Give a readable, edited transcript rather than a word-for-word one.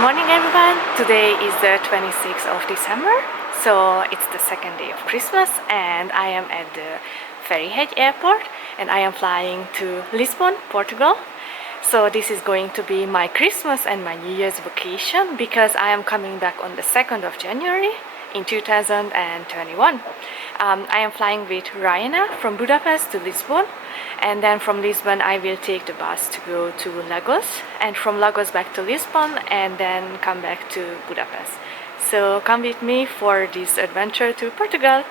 morning everyone. Today is the 26th of December, so it's the second day of Christmas and I am at the Ferryhead airport and I am flying to Lisbon, Portugal. So this is going to be my Christmas and my New Year's vacation because I am coming back on the 2nd of January in 2021. I am flying with Ryanair from Budapest to Lisbon, and then from Lisbon I will take the bus to go to Lagos, and from Lagos back to Lisbon, and then come back to Budapest. So come with me for this adventure to Portugal.